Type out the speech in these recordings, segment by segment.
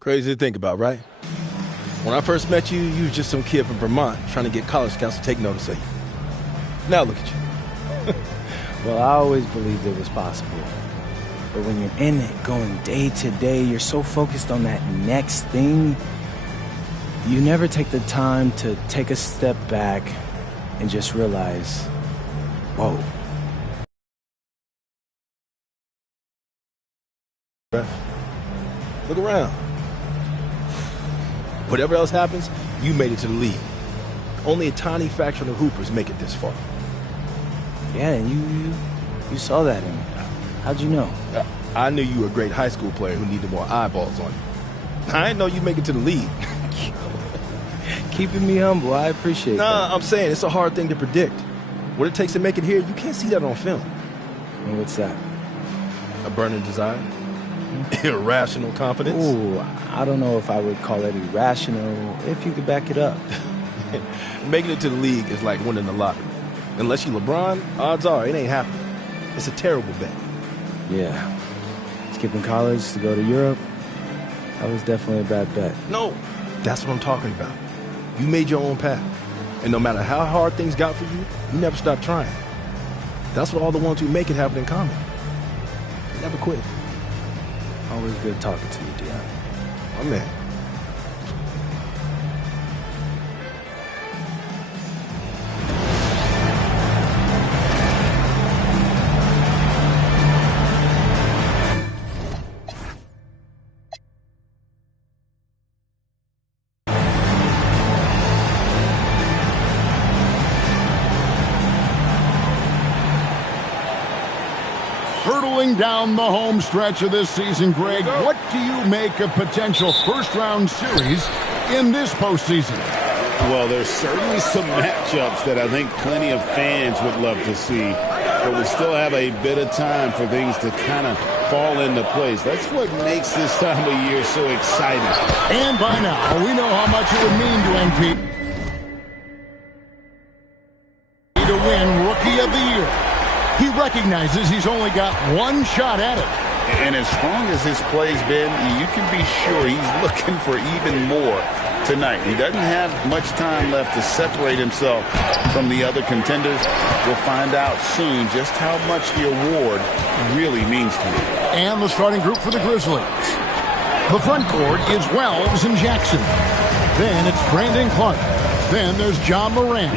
Crazy to think about, right? When I first met you, you was just some kid from Vermont trying to get college scouts to take notice of you. Now look at you. Well, I always believed it was possible. But when you're in it, going day to day, you're so focused on that next thing, you never take the time to take a step back and just realize, whoa. Look around. Whatever else happens, you made it to the league. Only a tiny fraction of hoopers make it this far. Yeah, and you saw that in me. How'd you know? I knew you were a great high school player who needed more eyeballs on you. I didn't know you'd make it to the league. Keeping me humble, I appreciate that. Nah, I'm saying it's a hard thing to predict. What it takes to make it here, you can't see that on film. And what's that? A burning desire? Irrational confidence? Ooh, I don't know if I would call it irrational, if you could back it up. Making it to the league is like winning the lottery. Unless you LeBron, odds are it ain't happening. It's a terrible bet. Yeah. Skipping college to go to Europe, that was definitely a bad bet. No, that's what I'm talking about. You made your own path. And no matter how hard things got for you, you never stopped trying. That's what all the ones who make it have in common. They never quit. Always good talking to you, Dion. My man. Hurtling down the home stretch of this season, Greg, what do you make of potential first-round series in this postseason? Well, there's certainly some matchups that I think plenty of fans would love to see, but we still have a bit of time for things to kind of fall into place. That's what makes this time of year so exciting. And by now, we know how much it would mean to NP to win Rookie of the Year. He recognizes he's only got one shot at it. And as strong as his play's been, you can be sure he's looking for even more tonight. He doesn't have much time left to separate himself from the other contenders. We'll find out soon just how much the award really means to him. And the starting group for the Grizzlies. The front court is Wells and Jackson. Then it's Brandon Clark. Then there's John Morant.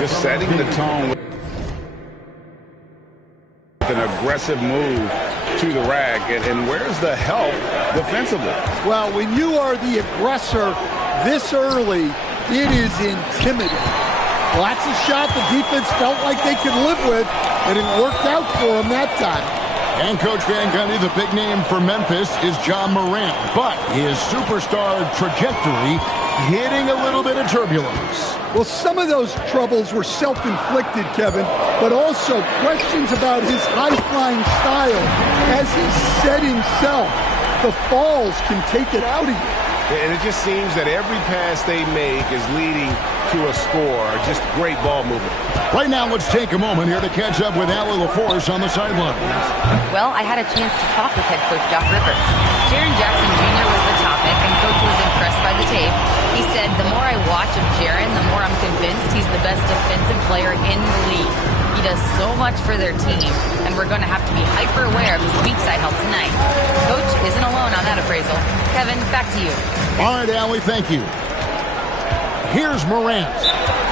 Just setting the tone with an aggressive move to the rack, and where's the help defensively? Well, when you are the aggressor this early, it is intimidating. Well, that's a shot the defense felt like they could live with, and it worked out for them that time. And Coach Van Gundy, the big name for Memphis is John Morant, but his superstar trajectory hitting a little bit of turbulence. Well, some of those troubles were self-inflicted, Kevin, but also questions about his high-flying style. As he said himself, the falls can take it out of you. And it just seems that every pass they make is leading to a score. Just great ball movement. Right now, let's take a moment here to catch up with Allie LaForce on the sidelines. Well, I had a chance to talk with head coach Doc Rivers. Jaren Jackson Jr. was the topic, and coach was impressed by the tape. He said, the more I watch of Jaren, the more I'm convinced he's the best defensive player in the league. He does so much for their team, and we're going to have to be hyper-aware of his weak side help tonight. Coach isn't alone on that appraisal. Kevin, back to you. All right, Allie, thank you. Here's Morant,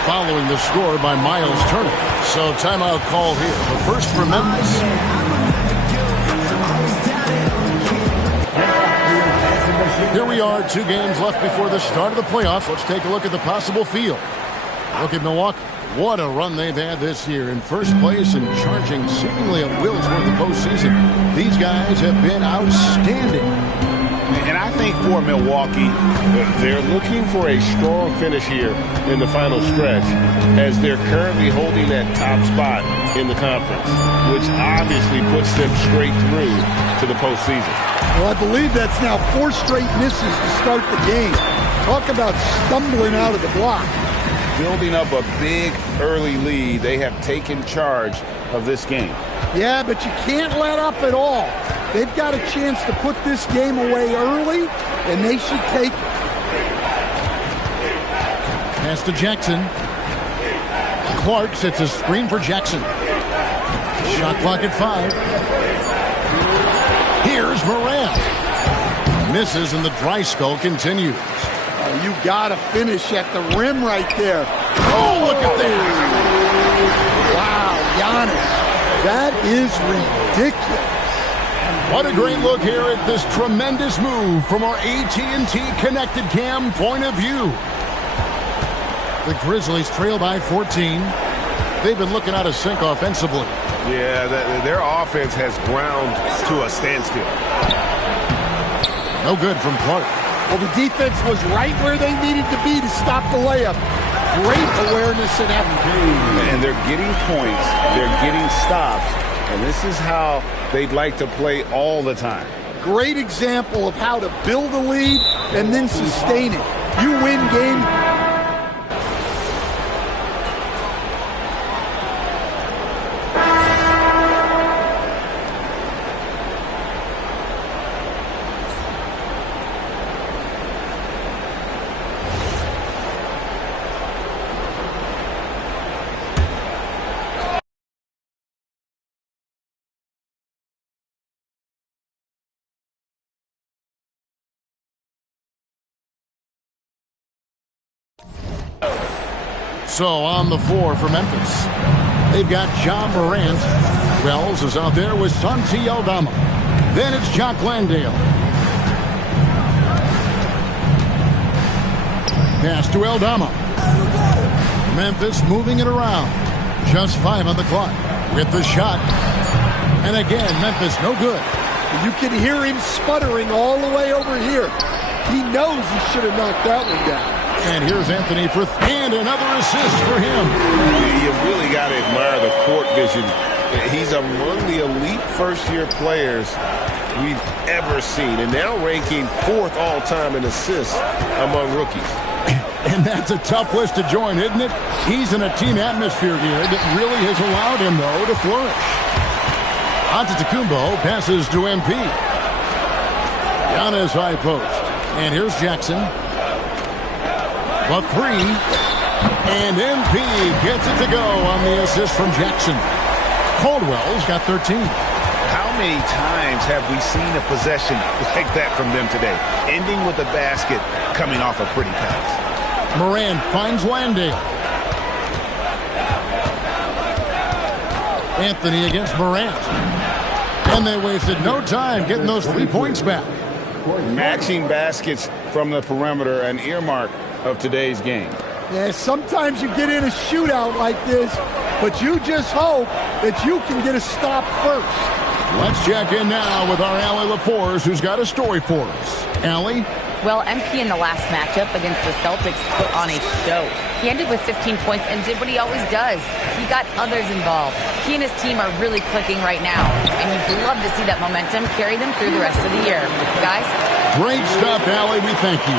following the score by Miles Turner. So timeout call here, but first for Memphis. Here we are, 2 games left before the start of the playoffs. Let's take a look at the possible field. Look at Milwaukee. What a run they've had this year. In first place and charging seemingly a will's worth of postseason. These guys have been outstanding. And I think for Milwaukee, they're looking for a strong finish here in the final stretch as they're currently holding that top spot in the conference, which obviously puts them straight through to the postseason. Well, I believe that's now 4 straight misses to start the game. Talk about stumbling out of the block. building up a big early lead. They have taken charge of this game. Yeah, but you can't let up at all. They've got a chance to put this game away early, and they should take it. Pass to Jackson. Clark sets a screen for Jackson. Shot clock at 5. Here's Morant. Misses, and the dry spell continues. You gotta finish at the rim right there. Oh, look at that! Wow, Giannis, that is ridiculous. What a great look here at this tremendous move from our AT&T Connected Cam point of view. The Grizzlies trail by 14. They've been looking out of sync offensively. Yeah, their offense has ground to a standstill. No good from Clark. Well, the defense was right where they needed to be to stop the layup. Great awareness and effort. And they're getting points. They're getting stops. And this is how they'd like to play all the time. Great example of how to build a lead and then sustain it. You win game. So on the floor for Memphis, they've got Ja Morant. Wells is out there with Santi Aldama. Then it's Jock Landale. Pass to Aldama. Memphis moving it around. Just 5 on the clock with the shot. And again, Memphis no good. You can hear him sputtering all the way over here. He knows he should have knocked that one down. And here's Anthony for and another assist for him. You really got to admire the court vision. He's among the elite first-year players we've ever seen, and now ranking 4th all-time in assists among rookies. And that's a tough list to join, isn't it? He's in a team atmosphere here that really has allowed him, though, to flourish. Antetokounmpo passes to MP. Giannis high post. And here's Jackson. The 3, and MP gets it to go on the assist from Jackson. Caldwell's got 13. How many times have we seen a possession like that from them today, ending with a basket coming off a pretty pass? Morant finds Landale. Anthony against Morant. And they wasted no time getting those 3 points back. Matching baskets from the perimeter, an earmark of today's game. Yeah, sometimes you get in a shootout like this, but you just hope that you can get a stop first. Let's check in now with our Allie LaForce, who's got a story for us. Allie? Well, MP in the last matchup against the Celtics put on a show. He ended with 15 points and did what he always does. He got others involved. He and his team are really clicking right now, and you'd love to see that momentum carry them through the rest of the year. Guys? Great stuff, Allie. We thank you.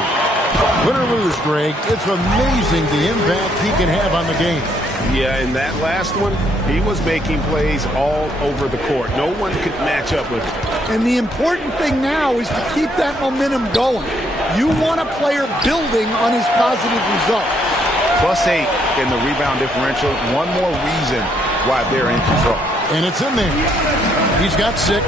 Win or lose, Greg, it's amazing the impact he can have on the game. Yeah, in that last one, he was making plays all over the court. No one could match up with him. And the important thing now is to keep that momentum going. You want a player building on his positive results. +8 in the rebound differential. One more reason why they're in control. And it's in there. He's got 6.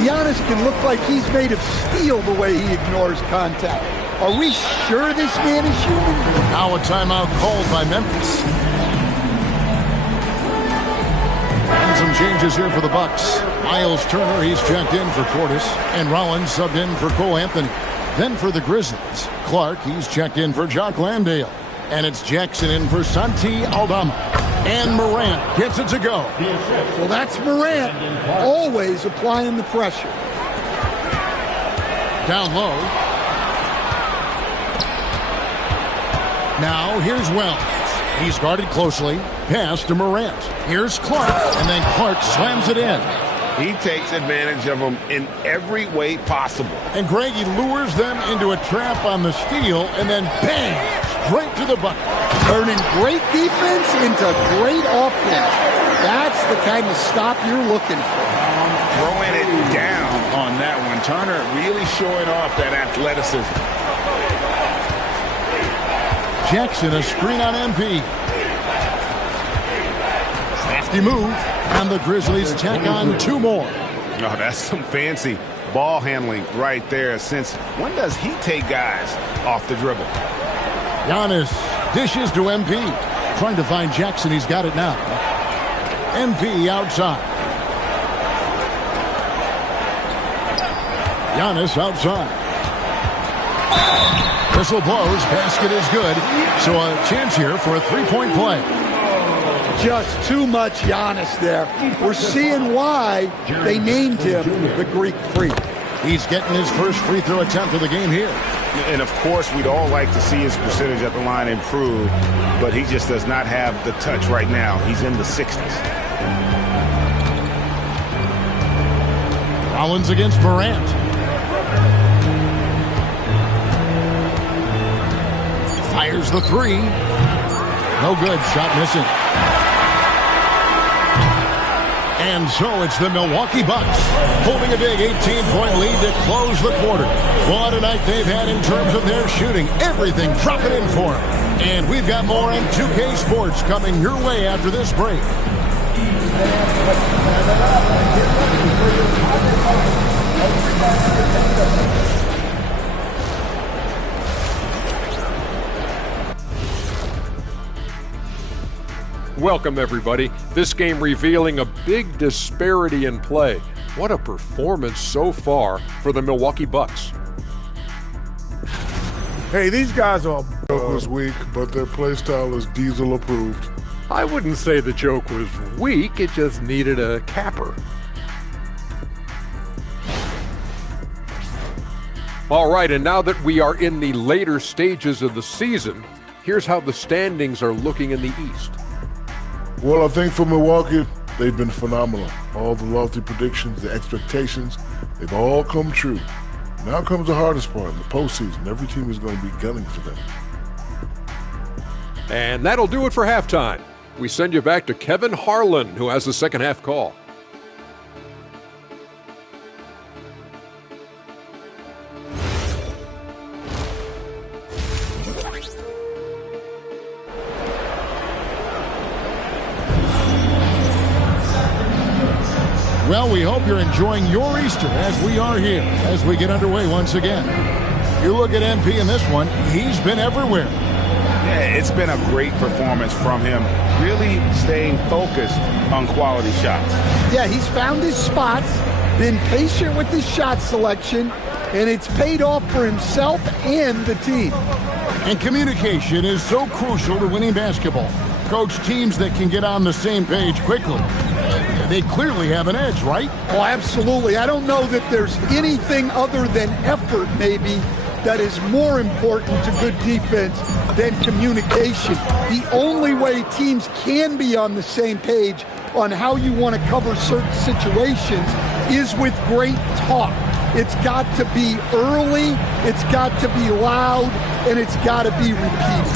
Giannis can look like he's made of steel the way he ignores contact. Are we sure this man is human? Now a timeout called by Memphis. And some changes here for the Bucks. Miles Turner, he's checked in for Portis. And Rollins subbed in for Cole Anthony. Then for the Grizzlies, Clark, he's checked in for Jock Landale. And it's Jackson in for Santi Aldama. And Morant gets it to go. Well, that's Morant, always applying the pressure. Down low. Now here's Wells. He's guarded closely. Pass to Morant. Here's Clark. And then Clark slams it in. He takes advantage of them in every way possible. And Greg, he lures them into a trap on the steal. And then bang! straight to the bucket. Turning great defense into great offense. That's the kind of stop you're looking for. Throwing it down on that one. Turner really showing off that athleticism. Jackson, a screen on MP. Crafty move. And the Grizzlies tack on 2 more. Oh, that's some fancy ball handling right there. Since when does he take guys off the dribble? Giannis dishes to MP. Trying to find Jackson. He's got it now. MP outside. Giannis outside. Whistle blows. Basket is good. So a chance here for a 3-point play. Just too much Giannis there. We're seeing why they named him the Greek Freak. He's getting his first free throw attempt of the game here. And, of course, we'd all like to see his percentage at the line improve, but he just does not have the touch right now. He's in the 60s. Rollins against Morant. Fires the 3. No good. Shot missing. And so it's the Milwaukee Bucks holding a big 18-point lead to close the quarter. What a night they've had in terms of their shooting. Everything dropping in for them. And we've got more on 2K Sports coming your way after this break. Welcome, everybody. This game revealing a big disparity in play. What a performance so far for the Milwaukee Bucks. Hey, these guys are was weak, but their play style is Diesel approved. I wouldn't say the joke was weak, it just needed a capper. All right, and now that we are in the later stages of the season, here's how the standings are looking in the East. Well, I think for Milwaukee, they've been phenomenal. All the lofty predictions, the expectations, they've all come true. Now comes the hardest part, the postseason. Every team is going to be gunning for them. And that'll do it for halftime. We send you back to Kevin Harlan, who has the second half call. Well, we hope you're enjoying your Easter as we are here, as we get underway once again. You look at MP in this one, he's been everywhere. Yeah, it's been a great performance from him, really staying focused on quality shots. Yeah, he's found his spots, been patient with his shot selection, and it's paid off for himself and the team. And communication is so crucial to winning basketball. Coach, teams that can get on the same page quickly, they clearly have an edge, right? Oh, absolutely. I don't know that there's anything other than effort, maybe, that is more important to good defense than communication. The only way teams can be on the same page on how you want to cover certain situations is with great talk. It's got to be early, it's got to be loud, and it's got to be repeated.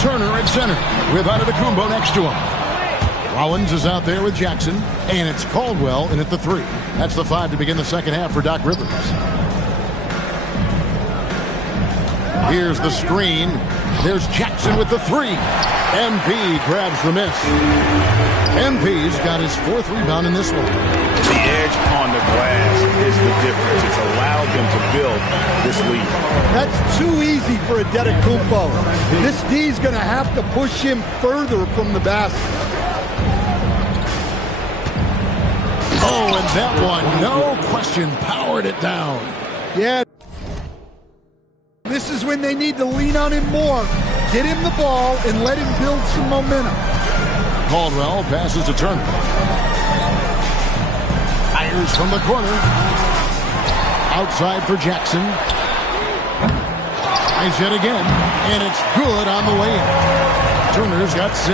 Turner at center with Antetokounmpo next to him. Rollins is out there with Jackson, and it's Caldwell in at the 3. That's the 5 to begin the second half for Doc Rivers. Here's the screen. There's Jackson with the 3. MP grabs the miss. MP's got his 4th rebound in this one. The edge on the glass is the difference. It's allowed them to build this lead. That's too easy for Antetokounmpo. This D's going to have to push him further from the basket. Oh, and that one, no question, powered it down. Yeah. This is when they need to lean on him more. Get him the ball and let him build some momentum. Caldwell passes to Turner. Fires from the corner. Outside for Jackson. Tries yet again, and it's good on the way in. Turner's got 6.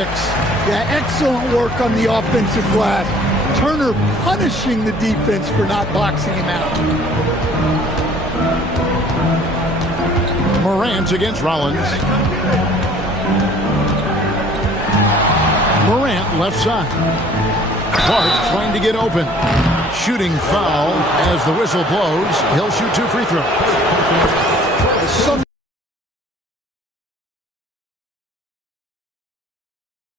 Yeah, excellent work on the offensive glass. Turner punishing the defense for not boxing him out. Morant against Rollins. Morant left side. Clark trying to get open. Shooting foul as the whistle blows. He'll shoot 2 free throws.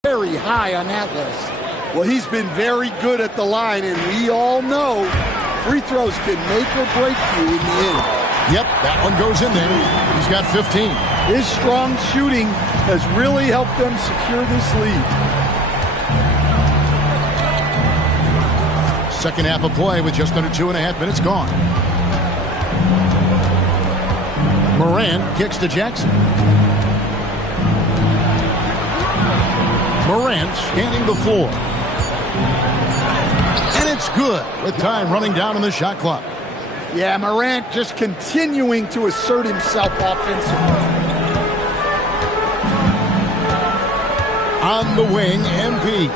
Very high on that list. Well, he's been very good at the line, and we all know free throws can make or break you in the end. Yep, that one goes in there. He's got 15. His strong shooting has really helped them secure this lead. Second half of play with just under 2.5 minutes gone. Morant kicks to Jackson. Morant scanning the floor. And it's good with time running down on the shot clock. Yeah, Morant just continuing to assert himself offensively. On the wing, MP.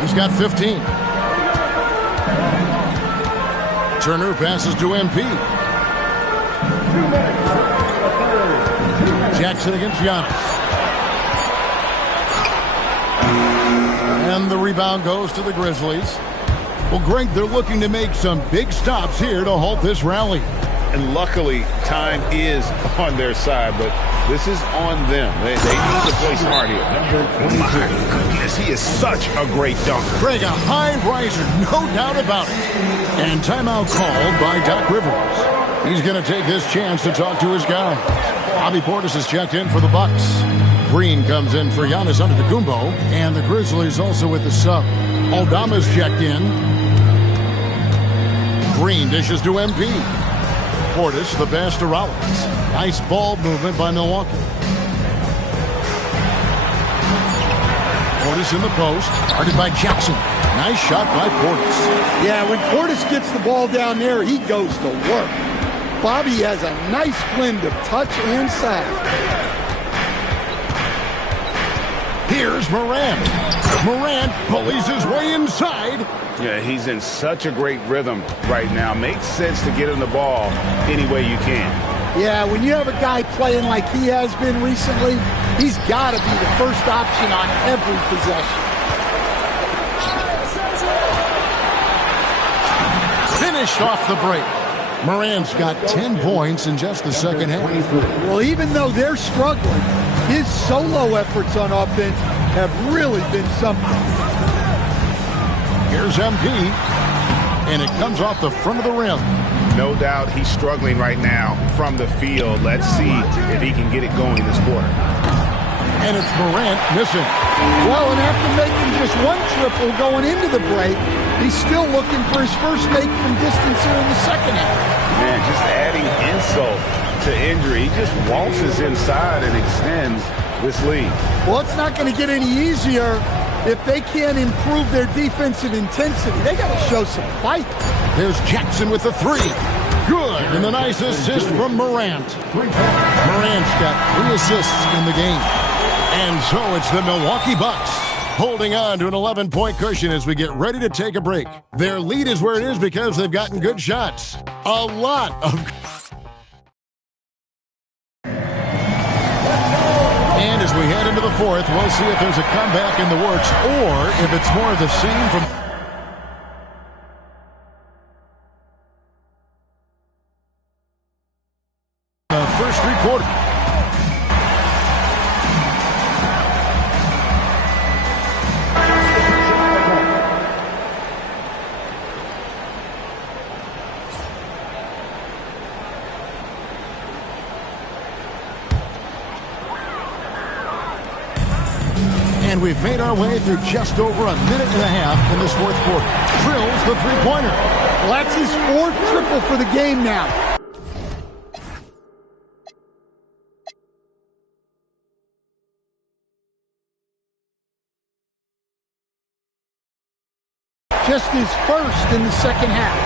He's got 15. Turner passes to MP. Jackson against Giannis. And the rebound goes to the Grizzlies. Well, Greg, they're looking to make some big stops here to halt this rally. And luckily, time is on their side, but this is on them. They need to play smart here. My goodness, he is such a great dunker. Greg, a high riser, no doubt about it. And timeout called by Doc Rivers. He's going to take this chance to talk to his guys. Bobby Portis has checked in for the Bucks. Green comes in for Giannis Antetokounmpo, and the Grizzlies also with the sub. Aldama's checked in. Green dishes to MP. Portis the pass to Rollins. Nice ball movement by Milwaukee. Portis in the post, guarded by Jackson. Nice shot by Portis. Yeah, when Portis gets the ball down there, he goes to work. Bobby has a nice blend of touch and size. Here's Morant. Morant bullies his way inside. Yeah, he's in such a great rhythm right now. Makes sense to get him the ball any way you can. Yeah, when you have a guy playing like he has been recently, he's got to be the first option on every possession. Finished off the break. Morant's got 10 points in just the second half. Well, even though they're struggling, his solo efforts on offense have really been something. Here's MP, and it comes off the front of the rim. No doubt he's struggling right now from the field. Let's see if he can get it going this quarter. And it's Morant missing. Well, and after making just one triple going into the break, he's still looking for his first make from distance here in the second half. Man, just adding insult to injury. He just waltzes inside and extends this lead. Well, it's not going to get any easier if they can't improve their defensive intensity. They got to show some fight. There's Jackson with the three. Good, and a nice assist from Morant. Morant's got 3 assists in the game. And so it's the Milwaukee Bucks holding on to an 11-point cushion as we get ready to take a break. Their lead is where it is because they've gotten good shots. A lot of... And as we head into the fourth, we'll see if there's a comeback in the works or if it's more of the same from... the first 3 quarters. And we've made our way through just over a minute and a half in this fourth quarter. Drills the three-pointer. Well, that's his 4th triple for the game now. Just his first in the second half.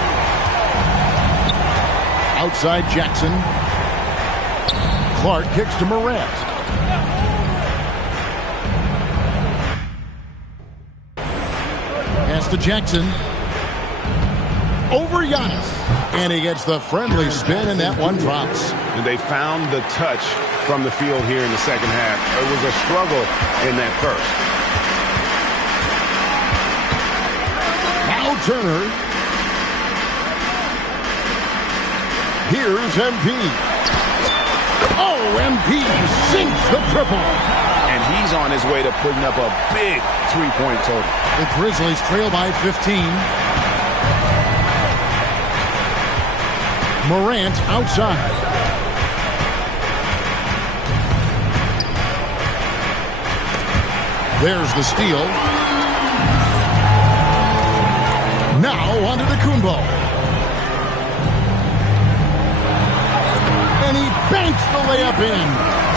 Outside Jackson. Clark kicks to Morant. Pass to Jackson. Over Giannis. And he gets the friendly spin, and that one drops. And they found the touch from the field here in the second half. It was a struggle in that first. Turner. Here's MP. Oh, MP sinks the triple. And he's on his way to putting up a big three-point total. The Grizzlies trail by 15. Morant outside. There's the steal. Now onto the Kumbo. And he banks the layup in.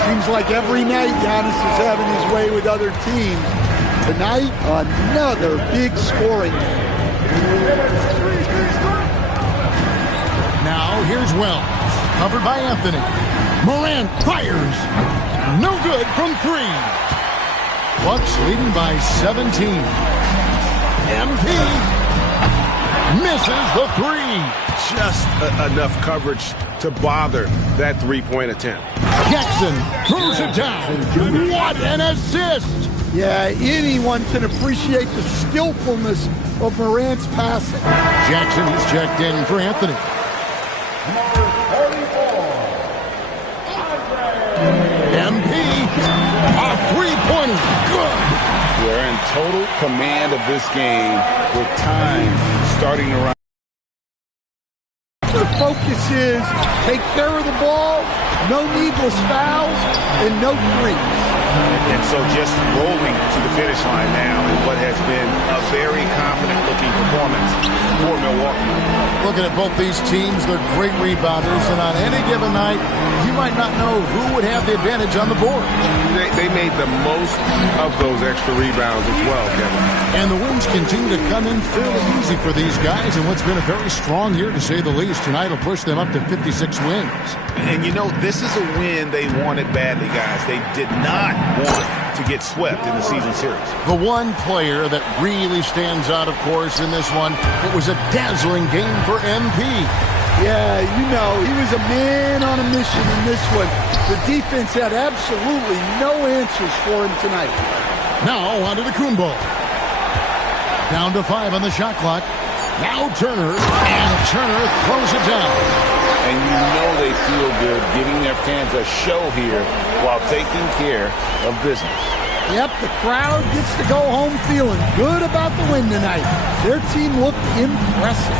Seems like every night Giannis is having his way with other teams. Tonight, another big scoring game. Now here's Wells. Covered by Anthony. Morant fires. No good from three. Bucks leading by 17. MP misses the three. Just enough coverage to bother that three-point attempt. Jackson throws it down. What an assist! Yeah, anyone can appreciate the skillfulness of Morant's passing. Jackson is checked in for Anthony. MP, a three-pointer, good. We're in total command of this game with time starting to run. The focus is take care of the ball, no needless fouls, and no threes. And so just rolling to the finish line now in what has been a very confident-looking performance for Milwaukee. Looking at both these teams, they're great rebounders, and on any given night, you might not know who would have the advantage on the board. They made the most of those extra rebounds as well, Kevin. And the wins continue to come in fairly easy for these guys, and what's been a very strong year to say the least. Tonight will push them up to 56 wins. And you know, this is a win they wanted badly, guys. They did not want to get swept in the season series. The one player that really stands out, of course, in this one, it was a dazzling game for MP. Yeah, you know, he was a man on a mission in this one. The defense had absolutely no answers for him tonight. Now onto the Kumbo. Down to 5 on the shot clock. Now Turner, and Turner throws it down. And you know they feel good giving their fans a show here while taking care of business. Yep, the crowd gets to go home feeling good about the win tonight. Their team looked impressive.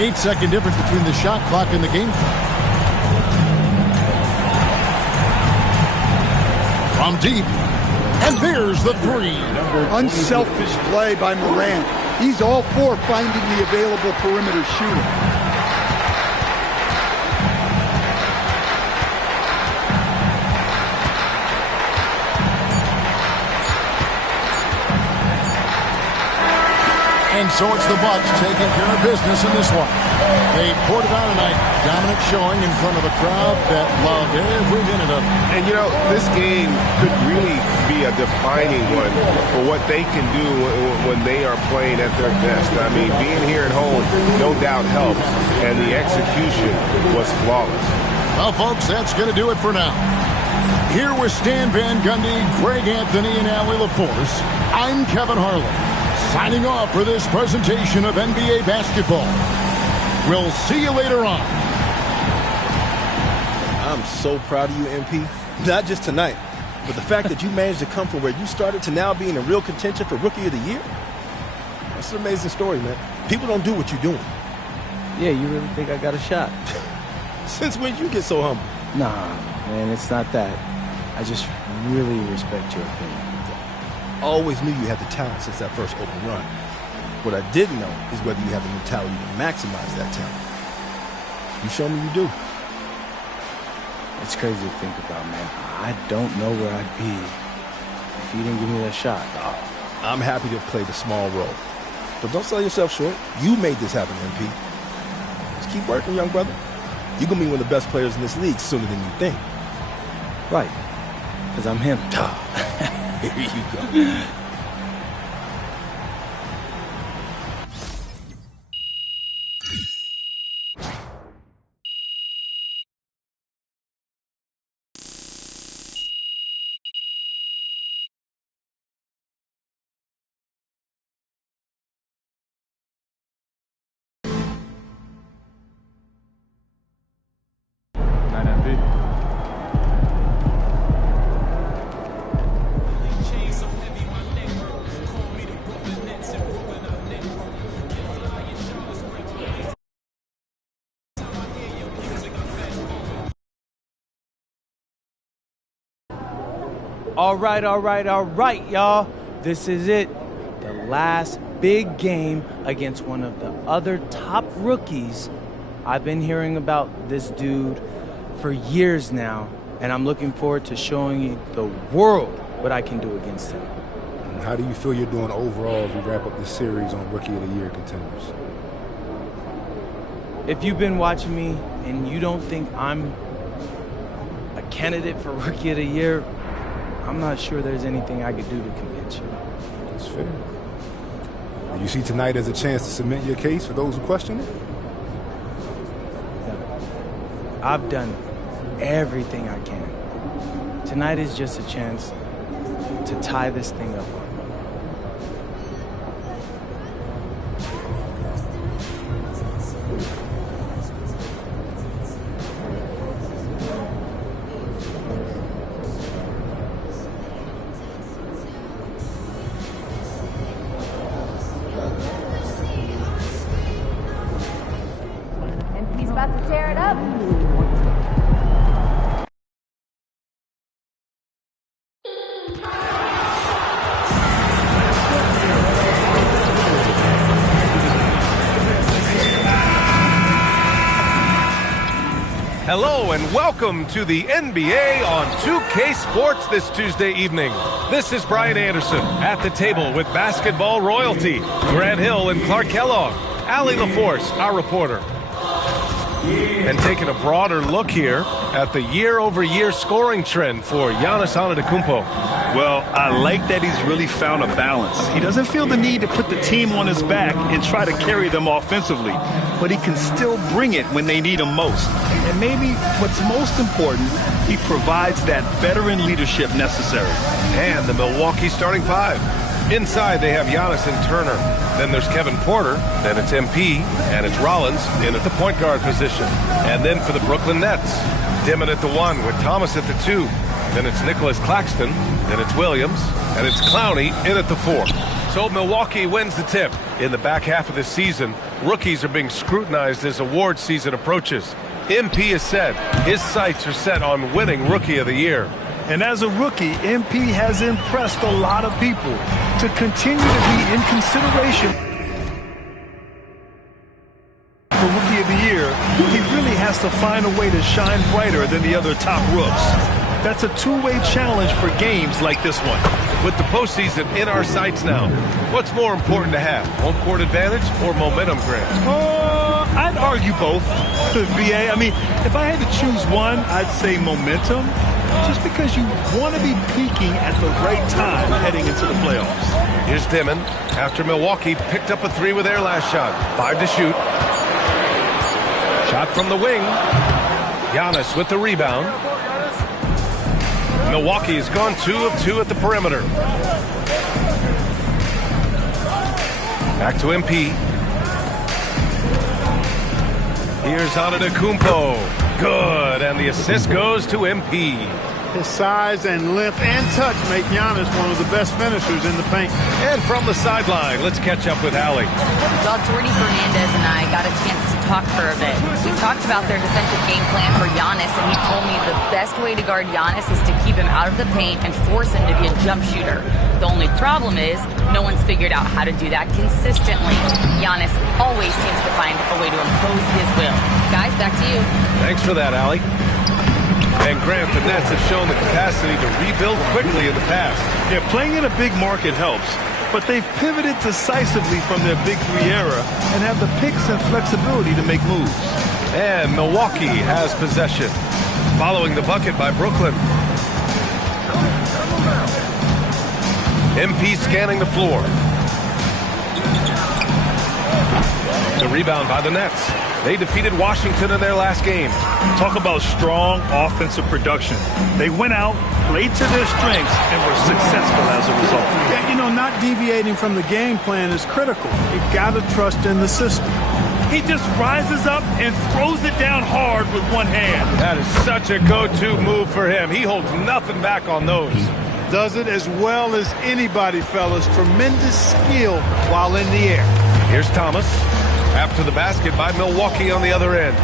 8-second difference between the shot clock and the game clock. From deep, and there's the three. Unselfish play by Morant. He's all for finding the available perimeter shooter. And so it's the Bucks taking care of business in this one. They poured it on tonight. Dominant showing in front of a crowd that loved every minute of it. And, you know, this game could really be a defining one for what they can do when they are playing at their best. I mean, being here at home no doubt helps, and the execution was flawless. Well, folks, that's going to do it for now. Here with Stan Van Gundy, Greg Anthony, and Allie LaForce, I'm Kevin Harlan, signing off for this presentation of NBA basketball. We'll see you later on. I'm so proud of you, MP. Not just tonight, but the fact that you managed to come from where you started to now being in real contention for Rookie of the Year. That's an amazing story, man. People don't do what you're doing. Yeah, you really think I got a shot? Since when did you get so humble? Nah, man, it's not that. I just really respect your opinion. I always knew you had the talent since that first open run. What I didn't know is whether you have the mentality to maximize that talent. You show me you do. It's crazy to think about, man. I don't know where I'd be if you didn't give me that shot. I'm happy to have played a small role. But don't sell yourself short. You made this happen, MP. Just keep working, young brother. You're going to be one of the best players in this league sooner than you think. Right. Because I'm him. Here you go. All right, y'all. This is it. The last big game against one of the other top rookies. I've been hearing about this dude for years now, and I'm looking forward to showing you the world what I can do against him. How do you feel you're doing overall as we wrap up this series on Rookie of the Year contenders? If you've been watching me and you don't think I'm a candidate for Rookie of the Year, I'm not sure there's anything I could do to convince you. That's fair. Do you see tonight as a chance to cement your case for those who question it? No. I've done everything I can. Tonight is just a chance to tie this thing up. He's about to tear it up. Hello and welcome to the NBA on 2K Sports this Tuesday evening. This is Brian Anderson at the table with basketball royalty, Grant Hill and Clark Kellogg, Allie LaForce, our reporter. And taking a broader look here at the year-over-year scoring trend for Giannis Antetokounmpo. Well, I like that he's really found a balance. He doesn't feel the need to put the team on his back and try to carry them offensively, but he can still bring it when they need him most. And maybe what's most important, he provides that veteran leadership necessary. And the Milwaukee starting five. Inside, they have Giannis and Turner. Then there's Kevin Porter. Then it's MP. And it's Rollins in at the point guard position. And then for the Brooklyn Nets, Dimon at the 1 with Thomas at the 2. Then it's Nicholas Claxton. Then it's Williams. And it's Clowney in at the 4. So Milwaukee wins the tip. In the back half of this season, rookies are being scrutinized as award season approaches. MP has said his sights are set on winning Rookie of the Year. And as a rookie, MP has impressed a lot of people. To continue to be in consideration for Rookie of the Year, he really has to find a way to shine brighter than the other top rooks. That's a two-way challenge for games like this one. With the postseason in our sights now, what's more important to have, home court advantage or momentum, Grant? I'd argue both, BA. I mean, if I had to choose one, I'd say momentum. Just because you want to be peaking at the right time heading into the playoffs. Here's Dimon after Milwaukee picked up a 3 with their last shot. 5 to shoot. Shot from the wing. Giannis with the rebound. Milwaukee has gone 2 of 2 at the perimeter. Back to MP. Here's Antetokounmpo. Good, and the assist goes to MP. His size and length and touch make Giannis one of the best finishers in the paint. And from the sideline, let's catch up with Allie. Well, Jordy Fernandez and I got a chance to talk for a bit. We talked about their defensive game plan for Giannis, and he told me the best way to guard Giannis is to keep him out of the paint and force him to be a jump shooter. The only problem is no one's figured out how to do that consistently. Giannis always seems to find a way to impose his will. Guys, back to you. Thanks for that, Allie. And Grant, the Nets have shown the capacity to rebuild quickly in the past. Yeah, playing in a big market helps, but they've pivoted decisively from their Big 3 era and have the picks and flexibility to make moves. And Milwaukee has possession, following the bucket by Brooklyn. MP scanning the floor. The rebound by the Nets. They defeated Washington in their last game. Talk about strong offensive production. They went out, played to their strengths, and were successful as a result. Yeah, you know, not deviating from the game plan is critical. You got to trust in the system. He just rises up and throws it down hard with one hand. That is such a go-to move for him. He holds nothing back on those. Does it as well as anybody, fellas. Tremendous skill while in the air. Here's Thomas. After the basket by Milwaukee on the other end.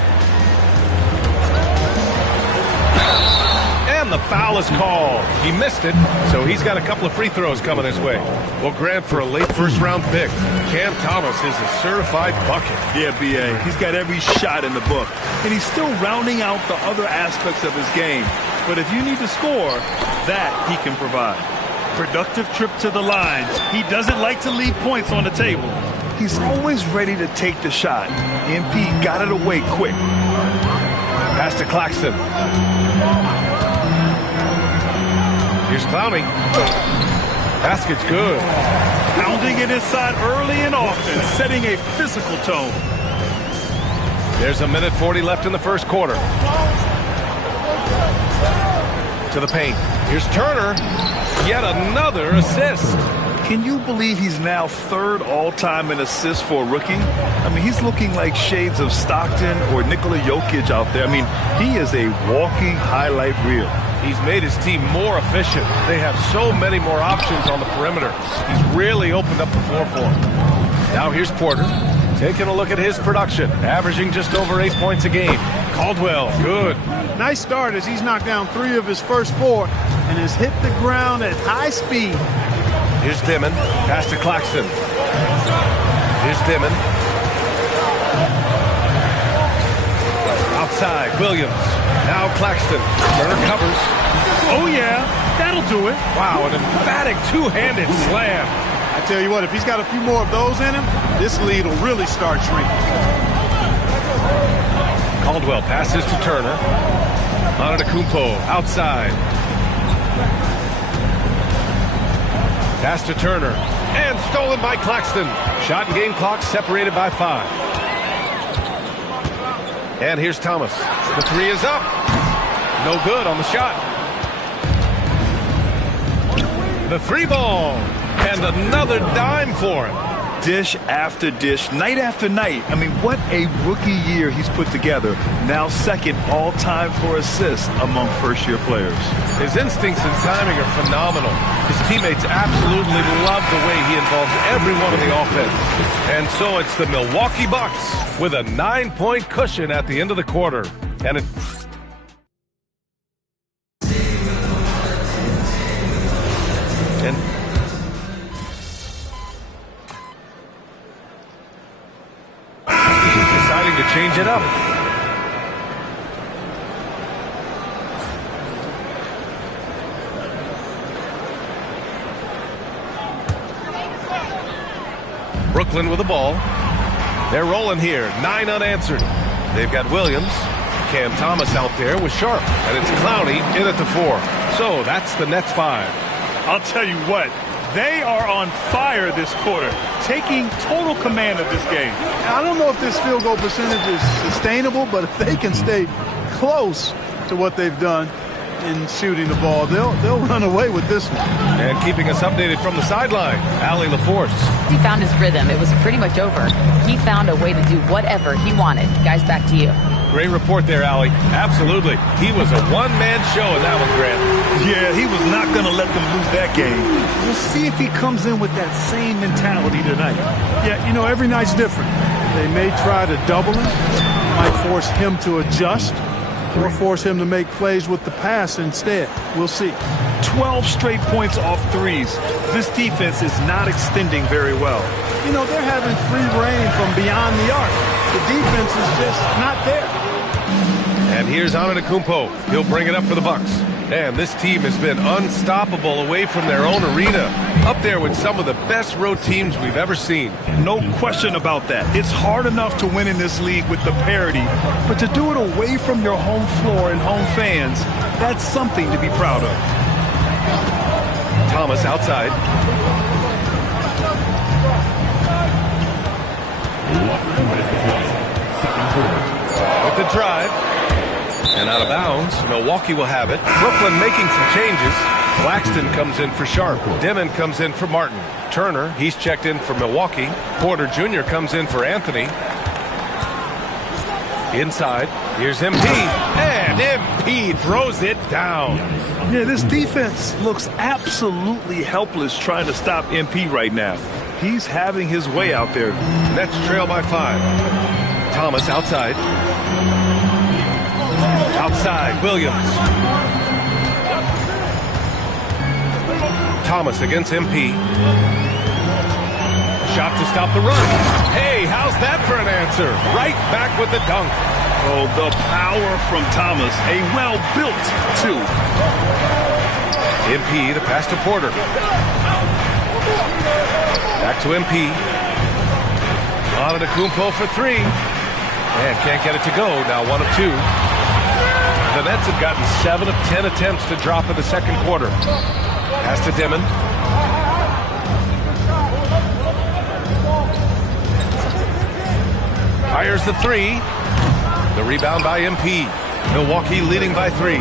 And the foul is called. He missed it, so he's got a couple of free throws coming his way. Well, Grant, for a late first-round pick, Cam Thomas is a certified bucket. Yeah, B.A. He's got every shot in the book. And he's still rounding out the other aspects of his game. But if you need to score, that he can provide. Productive trip to the lines. He doesn't like to leave points on the table. He's always ready to take the shot. MP got it away quick. Pass to Claxton. Here's Clowney. Basket's good. Pounding it inside early and often, setting a physical tone. There's a minute 40 left in the first quarter. To the paint. Here's Turner. Yet another assist. Can you believe he's now third all-time in assists for a rookie? I mean, he's looking like shades of Stockton or Nikola Jokic out there. I mean, he is a walking highlight reel. He's made his team more efficient. They have so many more options on the perimeter. He's really opened up the floor for them. Now here's Porter. Taking a look at his production. Averaging just over 8 points a game. Caldwell, good. Nice start as he's knocked down 3 of his first 4 and has hit the ground at high speed. Here's Dimon. Pass to Claxton. Here's Dimon. Outside, Williams. Now Claxton. Turner covers. Oh, yeah. That'll do it. Wow, an emphatic two-handed slam. I tell you what, if he's got a few more of those in him, this lead will really start shrinking. Caldwell passes to Turner. Antetokounmpo outside. Pass to Turner. And stolen by Claxton. Shot and game clock separated by 5. And here's Thomas. The 3 is up. No good on the shot. The 3 ball. And another dime for him. Dish after dish, night after night. I mean, what a rookie year he's put together. Now second all-time for assists among first-year players. His instincts and timing are phenomenal. His teammates absolutely love the way he involves everyone in the offense. And so it's the Milwaukee Bucks with a 9-point cushion at the end of the quarter. And it... to change it up. Brooklyn with the ball. They're rolling here. 9 unanswered. They've got Williams. Cam Thomas out there with Sharp. And it's Clowney in at the 4. So that's the Nets 5. I'll tell you what. They are on fire this quarter, taking total command of this game. I don't know if this field goal percentage is sustainable, but if they can stay close to what they've done in shooting the ball, they'll run away with this one. And keeping us updated from the sideline, Allie LaForce. He found his rhythm. It was pretty much over. He found a way to do whatever he wanted. Guys, back to you. Great report there, Allie. Absolutely. He was a one-man show in that one, Grant. Yeah, he was not going to let them lose that game. We'll see if he comes in with that same mentality tonight. Yeah, you know, every night's different. They may try to double him, might force him to adjust, or force him to make plays with the pass instead. We'll see. 12 straight points off threes. This defense is not extending very well. You know, they're having free reign from beyond the arc. The defense is just not there. And here's Antetokounmpo. He'll bring it up for the Bucks. And this team has been unstoppable away from their own arena. Up there with some of the best road teams we've ever seen. No question about that. It's hard enough to win in this league with the parity, but to do it away from your home floor and home fans, that's something to be proud of. Thomas outside. With the drive. And out of bounds, Milwaukee will have it. Brooklyn making some changes. Claxton comes in for Sharp. Dimon comes in for Martin. Turner, he's checked in for Milwaukee. Porter Jr. comes in for Anthony. Inside, here's MP. And MP throws it down. Yeah, this defense looks absolutely helpless trying to stop MP right now. He's having his way out there. Nets trail by 5. Thomas outside. Outside, Williams. Thomas against MP. Shot to stop the run. Hey, how's that for an answer? Right back with the dunk. Oh, the power from Thomas. A well-built two. MP, the pass to Porter. Back to MP. Antetokounmpo for three. And can't get it to go. Now 1 of 2. The Nets have gotten 7 of 10 attempts to drop in the second quarter. Pass to Dimon. Fires the three. The rebound by MP. Milwaukee leading by 3.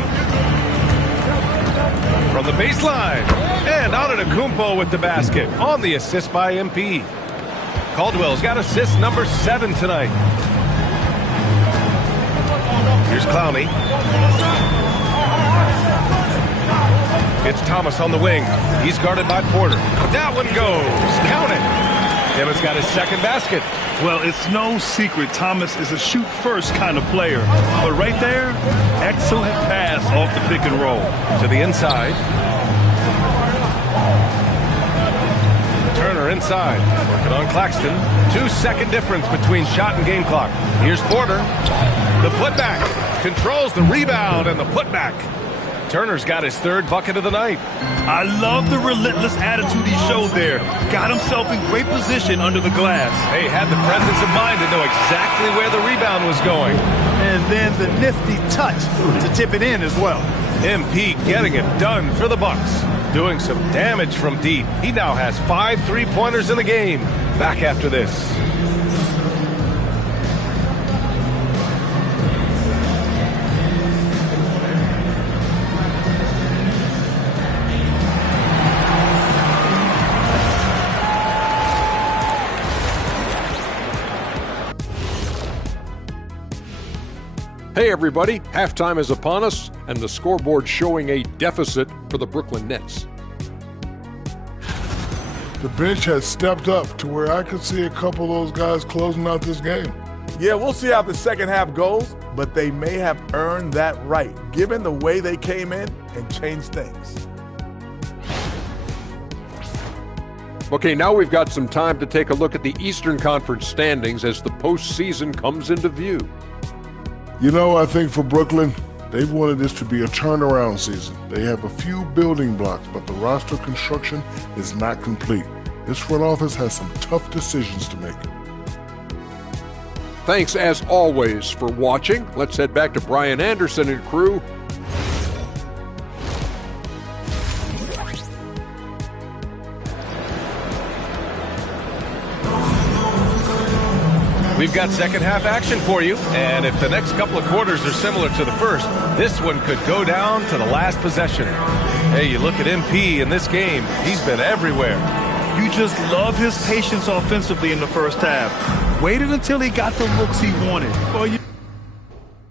From the baseline. And Antetokounmpo with the basket. On the assist by MP. Caldwell's got assist number 7 tonight. Here's Clowney. It's Thomas on the wing. He's guarded by Porter. That one goes. Count it. Dimmon's got his second basket. Well, it's no secret Thomas is a shoot-first kind of player. But right there, excellent pass off the pick and roll. To the inside. Turner inside. Working on Claxton. 2-second difference between shot and game clock. Here's Porter. The putback. Controls the rebound and the putback. Turner's got his 3rd bucket of the night. I love the relentless attitude he showed there. Got himself in great position under the glass. Hey, had the presence of mind to know exactly where the rebound was going. And then the nifty touch to tip it in as well. MP getting it done for the Bucks. Doing some damage from deep. He now has 5 3-pointers in the game. Back after this. Hey everybody, halftime is upon us, and the scoreboard showing a deficit for the Brooklyn Nets. The bench has stepped up to where I could see a couple of those guys closing out this game. Yeah, we'll see how the second half goes, but they may have earned that right, given the way they came in and changed things. Okay, now we've got some time to take a look at the Eastern Conference standings as the postseason comes into view. You know, I think for Brooklyn, they've wanted this to be a turnaround season. They have a few building blocks, but the roster construction is not complete. This front office has some tough decisions to make. Thanks, as always, for watching. Let's head back to Brian Anderson and crew. We've got second half action for you, and if the next couple of quarters are similar to the first, this one could go down to the last possession. Hey, you look at MP in this game, he's been everywhere. You just love his patience offensively in the first half. Waited until he got the looks he wanted. Well, you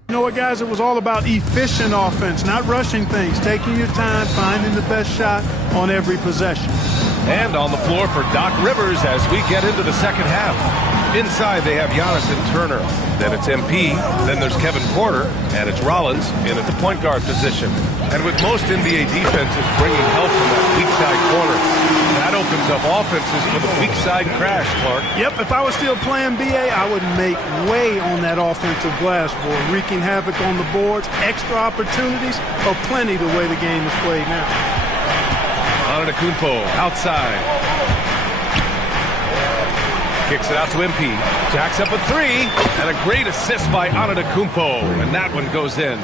know what, guys? It was all about efficient offense, not rushing things, taking your time, finding the best shot on every possession. And on the floor for Doc Rivers as we get into the second half. Inside, they have Giannis and Turner. Then it's MP. Then there's Kevin Porter. And it's Rollins in at the point guard position. And with most NBA defenses bringing help from that weak side corner, that opens up offenses for the weak side crash, Clark. Yep, if I was still playing BA, I would make way on that offensive glass board, wreaking havoc on the boards. Extra opportunities are plenty the way the game is played now. Antetokounmpo outside. Kicks it out to MP. Jacks up a 3. And a great assist by Antetokounmpo. And that one goes in.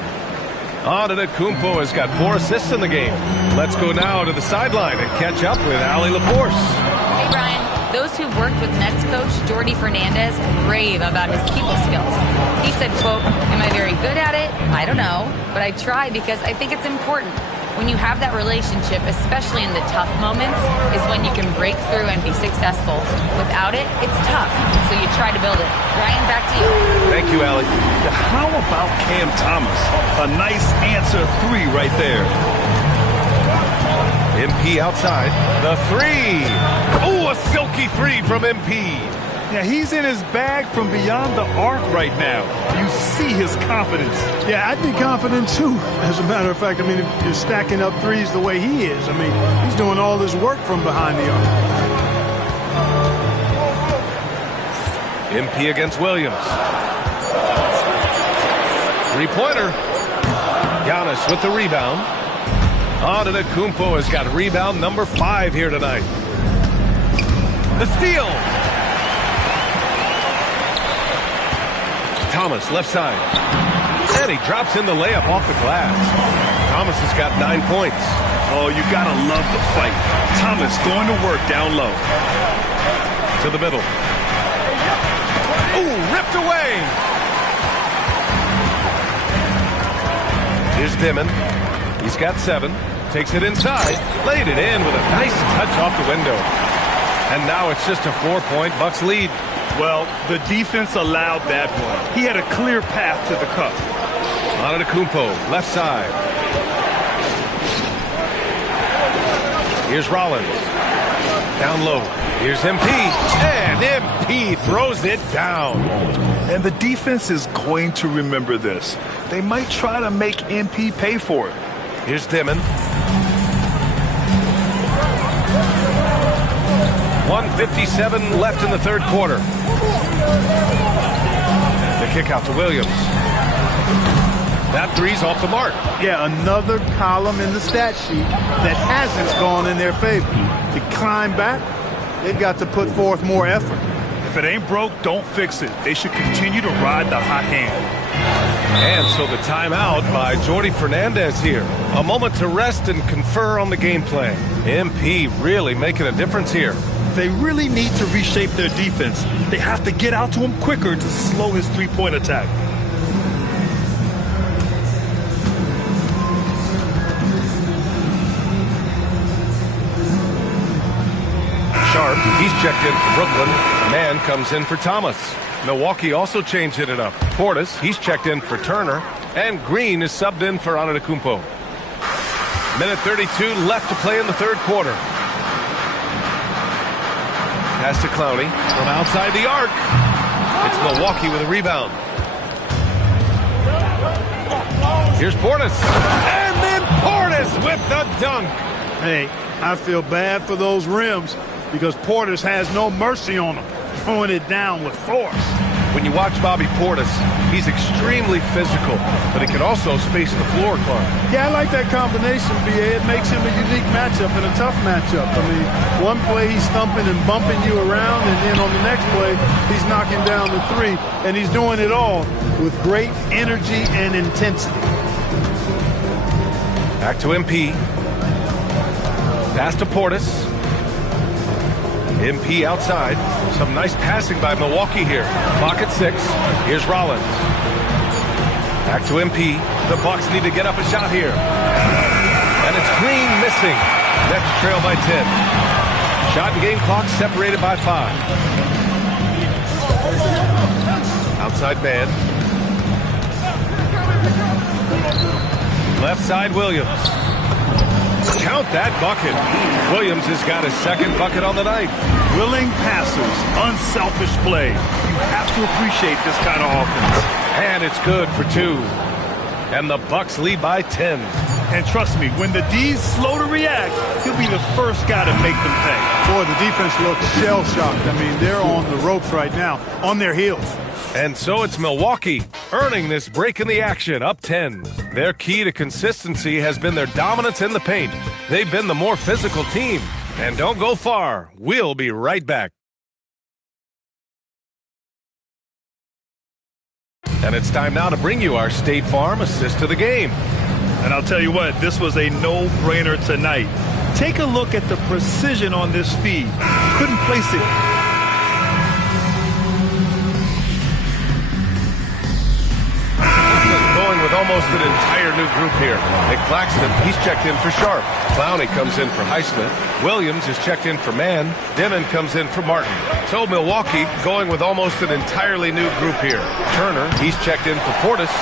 Antetokounmpo has got 4 assists in the game. Let's go now to the sideline and catch up with Allie LaForce. Hey, Brian. Those who've worked with Nets coach Jordi Fernandez rave about his people skills. He said, quote, "Am I very good at it? I don't know. But I try because I think it's important. When you have that relationship, especially in the tough moments, is when you can break through and be successful. Without it, it's tough. So you try to build it." Ryan, back to you. Thank you, Allie. How about Cam Thomas? A nice answer 3 right there. MP outside. The 3. Oh, a silky 3 from MP. Yeah, he's in his bag from beyond the arc right now. You see his confidence. Yeah, I'd be confident too. As a matter of fact, I mean, if you're stacking up threes the way he is, I mean, he's doing all this work from behind the arc. MP against Williams. Three-pointer. Giannis with the rebound. Antetokounmpo has got rebound number 5 here tonight. The steal. Thomas, left side. And he drops in the layup off the glass. Thomas has got 9 points. Oh, you gotta love the fight. Thomas going to work down low. To the middle. Ooh, ripped away. Here's Dimon. He's got 7. Takes it inside. Laid it in with a nice touch off the window. And now it's just a 4-point Bucks lead. Well, the defense allowed that one. He had a clear path to the cup. Antetokounmpo, left side. Here's Rollins. Down low. Here's MP. And MP throws it down. And the defense is going to remember this. They might try to make MP pay for it. Here's Dimon. 1:57 left in the third quarter. The kick out to Williams. That three's off the mark. Yeah, another column in the stat sheet that hasn't gone in their favor. To climb back, they've got to put forth more effort. If it ain't broke, don't fix it. They should continue to ride the hot hand. And so the timeout by Jordi Fernandez here. A moment to rest and confer on the game plan. MP really making a difference here. They really need to reshape their defense. They have to get out to him quicker to slow his three-point attack. Sharp, he's checked in for Brooklyn. Man comes in for Thomas. Milwaukee also changing it up. Portis, he's checked in for Turner. And Green is subbed in for Antetokounmpo. Minute 32 left to play in the third quarter. Pass to Clowney from outside the arc. It's Milwaukee with a rebound. Here's Portis. And then Portis with the dunk. Hey, I feel bad for those rims because Portis has no mercy on them, throwing it down with force. When you watch Bobby Portis, he's extremely physical, but he can also space the floor, Clark. Yeah, I like that combination, B.A. It makes him a unique matchup and a tough matchup. I mean, one play he's thumping and bumping you around, and then on the next play, he's knocking down the three, and he's doing it all with great energy and intensity. Back to MP. Pass to Portis. MP outside. Some nice passing by Milwaukee here. Clock at 6. Here's Rollins. Back to MP. The Bucks need to get up a shot here. And it's Green missing. Nets trail by 10. Shot and game clock separated by 5. Outside man. Left side Williams. Count that bucket. Williams has got his second bucket on the night. Willing passers, unselfish play. You have to appreciate this kind of offense. And it's good for 2. And the Bucks lead by 10. And trust me, when the D's slow to react, he'll be the first guy to make them pay. Boy, the defense looks shell-shocked. I mean, they're on the ropes right now, on their heels. And so it's Milwaukee earning this break in the action, up 10. Their key to consistency has been their dominance in the paint. They've been the more physical team. And don't go far. We'll be right back. And it's time now to bring you our State Farm assist to the game. And I'll tell you what, this was a no-brainer tonight. Take a look at the precision on this feed. Couldn't place it. almost an entire new group here. Nick Claxton, he's checked in for Sharp. Clowney comes in for Highsmith. Williams is checked in for Mann. Dimon comes in for Martin. So Milwaukee going with almost an entirely new group here. Turner, he's checked in for Portis.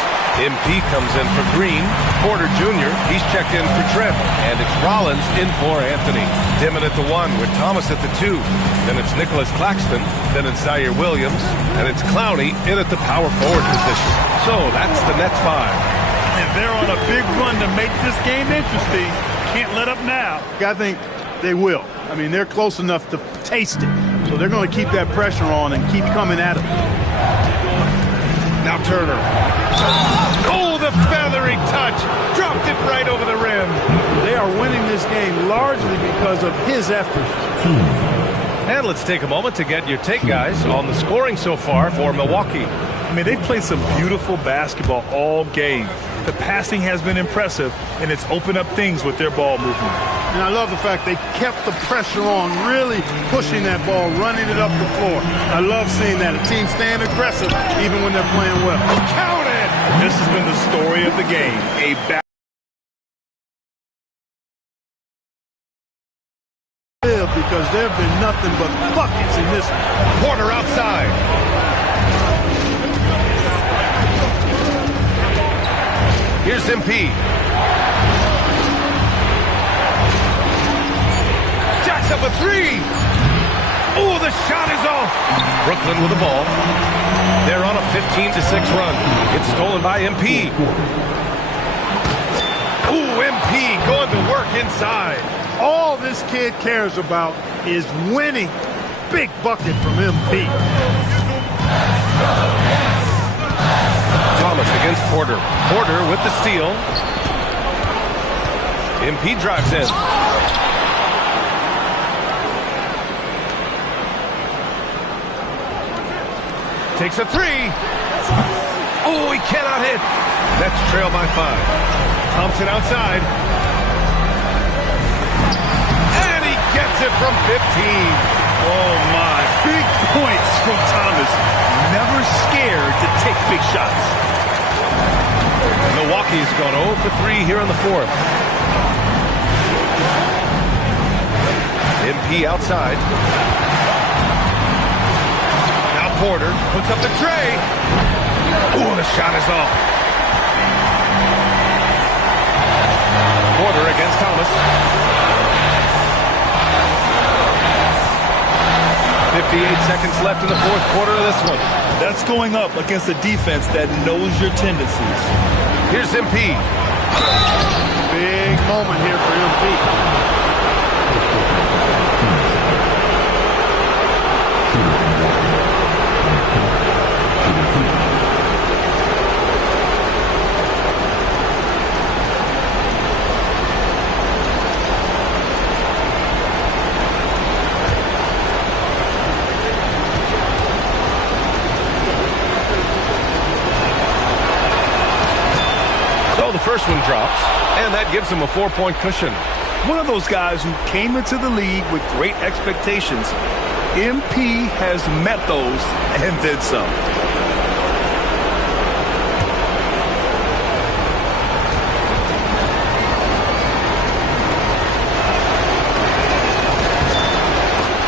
MP comes in for Green. Porter Jr., he's checked in for Trent. And it's Rollins in for Anthony. Dimon at the 1 with Thomas at the 2. Then it's Nicholas Claxton. Then it's Zaire Williams. And it's Clowney in at the power forward position. So that's the Nets 5. And they're on a big run to make this game interesting. Can't let up now. I think they will. I mean, they're close enough to taste it. So they're going to keep that pressure on and keep coming at it. Now Turner. Oh, the feathery touch. Dropped it right over the rim. They are winning this game largely because of his efforts. And let's take a moment to get your take, guys, on the scoring so far for Milwaukee. I mean, they've played some beautiful basketball all game. The passing has been impressive, and it's opened up things with their ball movement. And I love the fact they kept the pressure on, really pushing that ball, running it up the floor. I love seeing that. A team staying aggressive even when they're playing well. Count it! This has been the story of the game. Because there have been nothing but buckets in this one. Porter outside. Here's MP. Jacks up a 3. Oh, the shot is off. Brooklyn with the ball. They're on a 15-6 run. It's stolen by MP. Ooh, MP going to work inside. All this kid cares about is winning. Big bucket from MP. Thomas against Porter. Porter with the steal. MP drives in. Takes a 3. Oh, he cannot hit. That's trail by 5. Thompson outside. And he gets it from 15. Oh, my. Big points from Thomas. Never scared to take big shots. Milwaukee's gone 0 for 3 here in the 4th. MP outside. Now Porter puts up the tray. Ooh, the shot is off. Porter against Thomas. 58 seconds left in the 4th quarter of this one. That's going up against a defense that knows your tendencies. Here's MP. Big moment here for MP. First one drops, and that gives him a 4-point cushion. One of those guys who came into the league with great expectations. MP has met those and did some.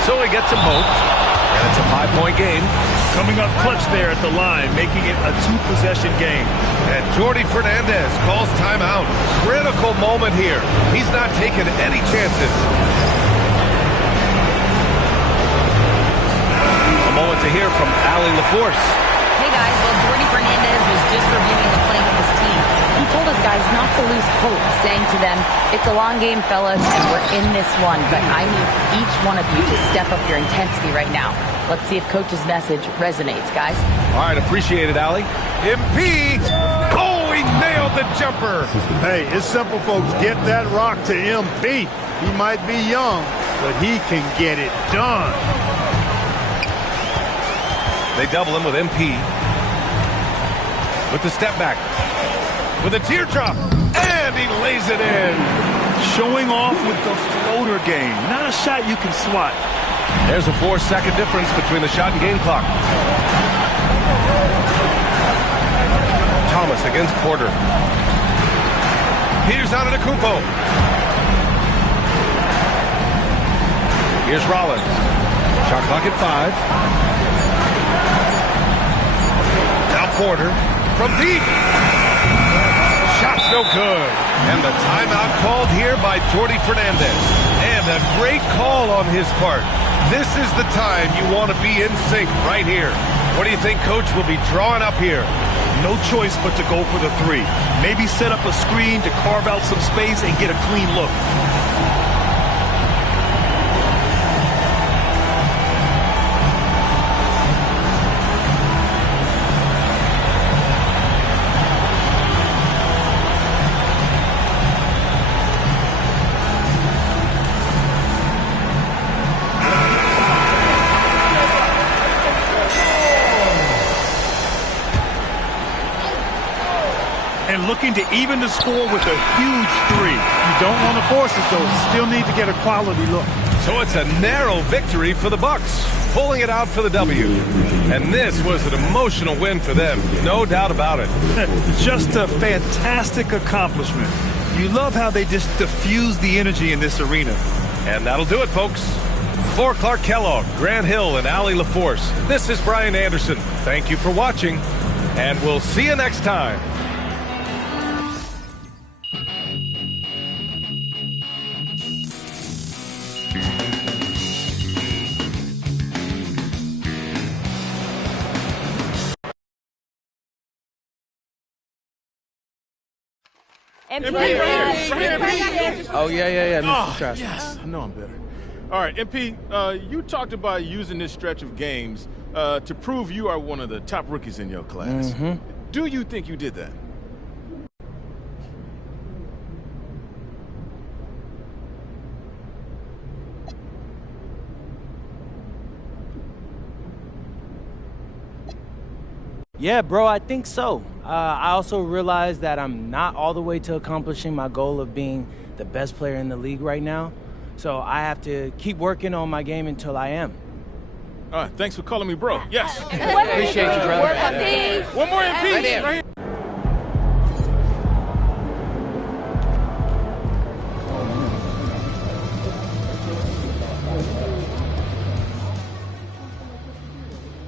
So he gets them both, and it's a 5-point game. Coming up clutch there at the line, making it a 2-possession game. And Jordi Fernandez calls timeout. Critical moment here. He's not taking any chances. A moment to hear from Allie LaForce. Hey guys, well, Jordi Fernandez was just reviewing the playing of his team. He told his guys not to lose hope, saying to them, it's a long game, fellas, and we're in this one, but I need each one of you to step up your intensity right now. Let's see if Coach's message resonates, guys. All right, appreciate it, Allie. MP! Oh, he nailed the jumper! Hey, it's simple, folks. Get that rock to MP. He might be young, but he can get it done. They double him with MP. With the step back. With a teardrop. And he lays it in. Showing off with the floater game. Not a shot you can swat. There's a 4-second difference between the shot and game clock. Thomas against Porter. Here's Antetokounmpo. Here's Rollins. Shot clock at 5. Now Porter from deep. Shot's no good. And the timeout called here by Jordi Fernandez. And a great call on his part. This is the time you want to be in sync right here. What do you think Coach will be drawing up here? No choice but to go for the 3. Maybe set up a screen to carve out some space and get a clean look. And looking to even the score with a huge 3. You don't want to force it, though. Still need to get a quality look. So it's a narrow victory for the Bucks, pulling it out for the W. And this was an emotional win for them, no doubt about it. Just a fantastic accomplishment. You love how they just diffuse the energy in this arena. And that'll do it, folks. For Clark Kellogg, Grant Hill, and Allie LaForce, this is Brian Anderson. Thank you for watching, and we'll see you next time. Oh, yeah, Mr. Trash. Yes, I know I'm better. All right, MP, you talked about using this stretch of games to prove you are one of the top rookies in your class. Mm-hmm. Do you think you did that? Yeah, bro, I think so. I also realize that I'm not all the way to accomplishing my goal of being the best player in the league right now. So I have to keep working on my game until I am. All right, thanks for calling me bro. Yes. Appreciate you, brother. One more MP. Right here.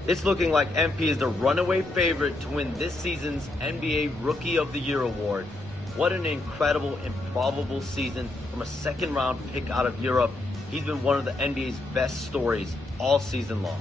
It's looking like MP is the runaway favorite to win this season's NBA Rookie of the Year award. What an incredible, improbable season from a second-round pick out of Europe. He's been one of the NBA's best stories all season long.